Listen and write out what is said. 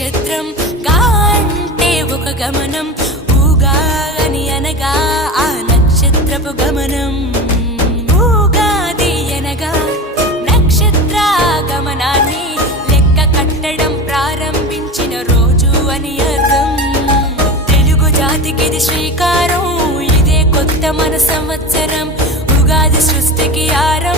నక్షత్రం గా అంటే ఒక గమనం, ఊగా అని అనగా ఆ నక్షత్రపు గమనం. ఊగాది అనగా నక్షత్ర గమనాన్ని లెక్క కట్టడం ప్రారంభించిన రోజు అని అర్థం. తెలుగు జాతికిది శ్రీకారం, ఇదే కొత్త మన సంవత్సరం, ఉగాది సృష్టికి ఆరంభం.